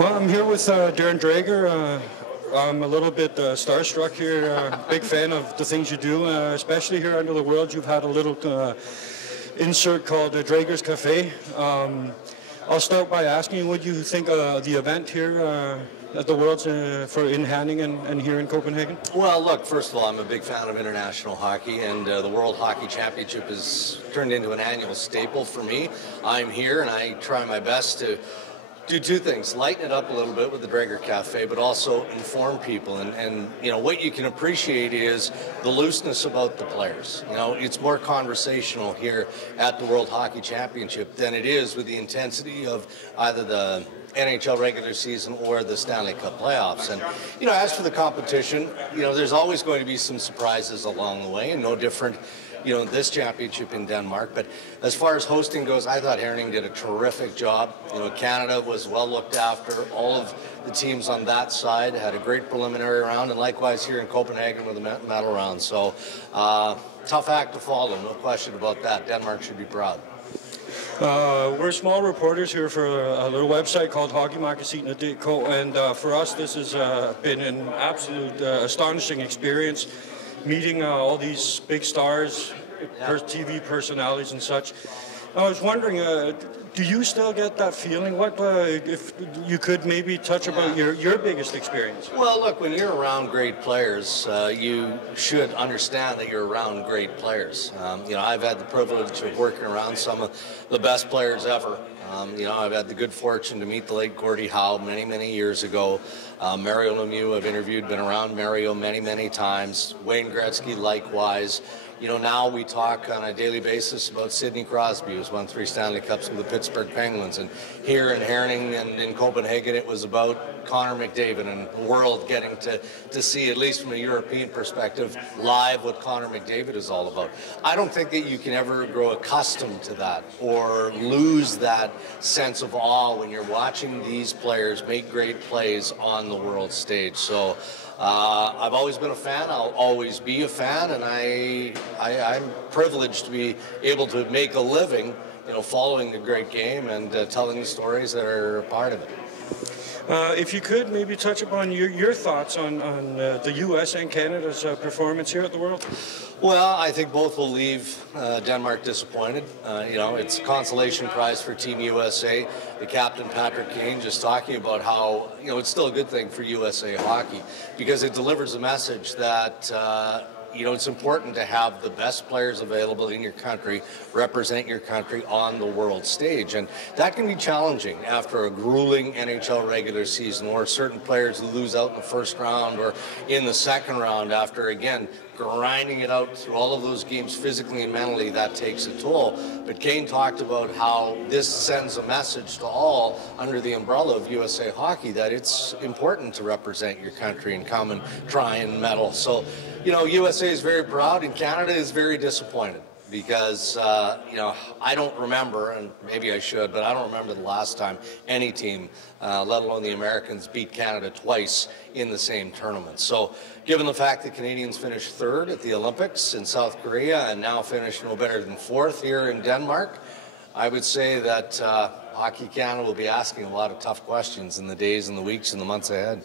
Well, I'm here with Darren Dreger. I'm a little bit starstruck here. Big fan of the things you do, especially here under the World. You've had a little insert called Dreger's Cafe. I'll start by asking you what you think of the event here at the Worlds in Hanning and here in Copenhagen. Well, look, first of all, I'm a big fan of international hockey, and the World Hockey Championship has turned into an annual staple for me. I'm here, and I try my best to do two things: lighten it up a little bit with the Dreger Cafe, but also inform people. And you know, what you can appreciate is the looseness about the players. You know, it's more conversational here at the World Hockey Championship than it is with the intensity of either the NHL regular season or the Stanley Cup playoffs. And, you know, as for the competition, you know, there's always going to be some surprises along the way, and no different, you know, this championship in Denmark. But as far as hosting goes, I thought Herning did a terrific job. You know, Canada was well looked after. All of the teams on that side had a great preliminary round, and likewise here in Copenhagen with the medal round. So, tough act to follow, no question about that. Denmark should be proud. We're small reporters here for a little website called HockeyMagasinet.dk, and for us this has been an absolute astonishing experience, meeting all these big stars, TV personalities and such. I was wondering, do you still get that feeling? What if you could maybe touch about your biggest experience? Well, look, when you're around great players, you should understand that you're around great players. You know, I've had the privilege of working around some of the best players ever. You know, I've had the good fortune to meet the late Gordie Howe many, many years ago. Mario Lemieux I've interviewed, been around Mario many, many times. Wayne Gretzky likewise. You know, now we talk on a daily basis about Sidney Crosby, who's won 3 Stanley Cups with the Pittsburgh Penguins. And here in Herning and in Copenhagen, it was about Connor McDavid and the world getting to see, at least from a European perspective, live what Connor McDavid is all about. I don't think that you can ever grow accustomed to that or lose that sense of awe when you're watching these players make great plays on the world stage. So I've always been a fan. I'll always be a fan, and I'm privileged to be able to make a living, you know, following the great game and telling the stories that are a part of it. If you could maybe touch upon your thoughts on the U.S. and Canada's performance here at the World. Well, I think both will leave Denmark disappointed. You know, it's a consolation prize for Team USA. The captain, Patrick Kane, just talking about how, you know, it's still a good thing for USA hockey because it delivers a message that you know, it's important to have the best players available in your country represent your country on the world stage. And that can be challenging after a grueling NHL regular season, or certain players who lose out in the first round or in the second round after, again, grinding it out through all of those games physically and mentally. That takes a toll. But Kane talked about how this sends a message to all under the umbrella of USA Hockey that it's important to represent your country and come and try and medal. So, you know, USA is very proud and Canada is very disappointed because, you know, I don't remember, and maybe I should, but I don't remember the last time any team, let alone the Americans, beat Canada twice in the same tournament. So given the fact that Canadians finished 3rd at the Olympics in South Korea and now finished no better than 4th here in Denmark, I would say that Hockey Canada will be asking a lot of tough questions in the days and the weeks and the months ahead.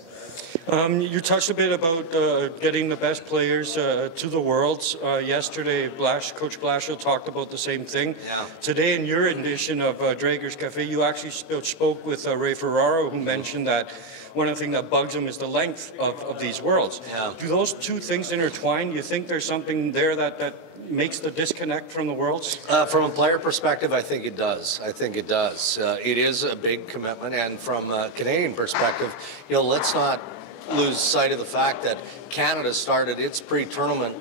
You touched a bit about getting the best players to the Worlds. Yesterday, Coach Blashill talked about the same thing. Yeah. Today, in your edition of Dreger's Cafe, you actually spoke with Ray Ferraro, who mentioned that one of the things that bugs him is the length of these Worlds. Yeah. Do those two things intertwine? Do you think there's something there that makes the disconnect from the Worlds? From a player perspective, I think it does. I think it does. It is a big commitment, and from a Canadian perspective, you know, let's not lose sight of the fact that Canada started its pre-tournament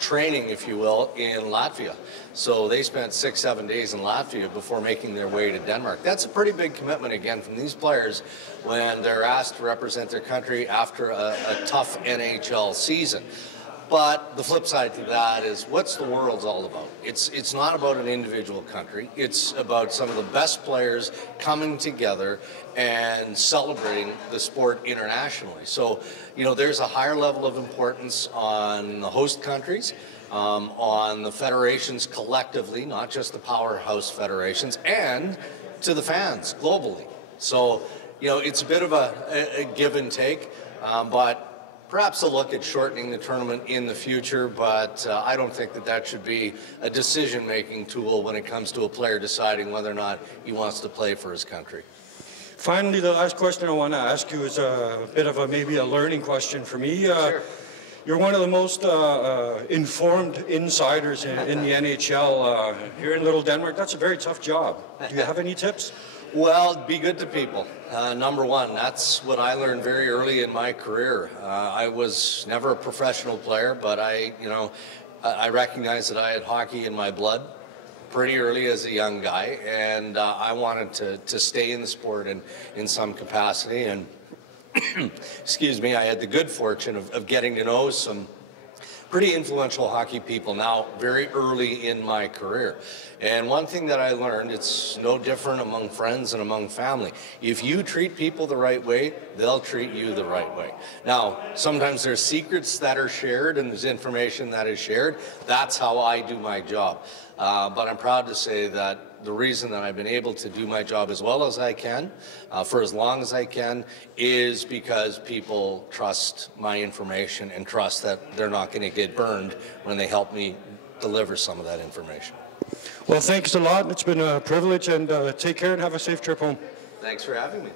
training, if you will, in Latvia. So they spent 6-7 days in Latvia before making their way to Denmark. That's a pretty big commitment, again, from these players when they're asked to represent their country after a tough NHL season. But the flip side to that is, what's the World's all about? It's not about an individual country. It's about some of the best players coming together and celebrating the sport internationally. So, you know, there's a higher level of importance on the host countries, on the federations collectively, not just the powerhouse federations, and to the fans globally. So, you know, it's a bit of a give and take, but perhaps a look at shortening the tournament in the future, but I don't think that that should be a decision-making tool when it comes to a player deciding whether or not he wants to play for his country. Finally, the last question I want to ask you is a bit of maybe a learning question for me. Sure. You're one of the most informed insiders in the NHL here in Little Denmark. That's a very tough job. Do you have any tips? Well, be good to people. Number one, that's what I learned very early in my career. I was never a professional player, but I recognized that I had hockey in my blood pretty early as a young guy, and I wanted to stay in the sport in some capacity. And excuse me, I had the good fortune of getting to know some pretty influential hockey people now very early in my career. And one thing that I learned, it's no different among friends and among family. If you treat people the right way, they'll treat you the right way. Now, sometimes there's secrets that are shared and there's information that is shared. That's how I do my job. But I'm proud to say that the reason that I've been able to do my job as well as I can, for as long as I can, is because people trust my information and trust that they're not going to get burned when they help me deliver some of that information. Well, thanks a lot. It's been a privilege, and take care and have a safe trip home. Thanks for having me.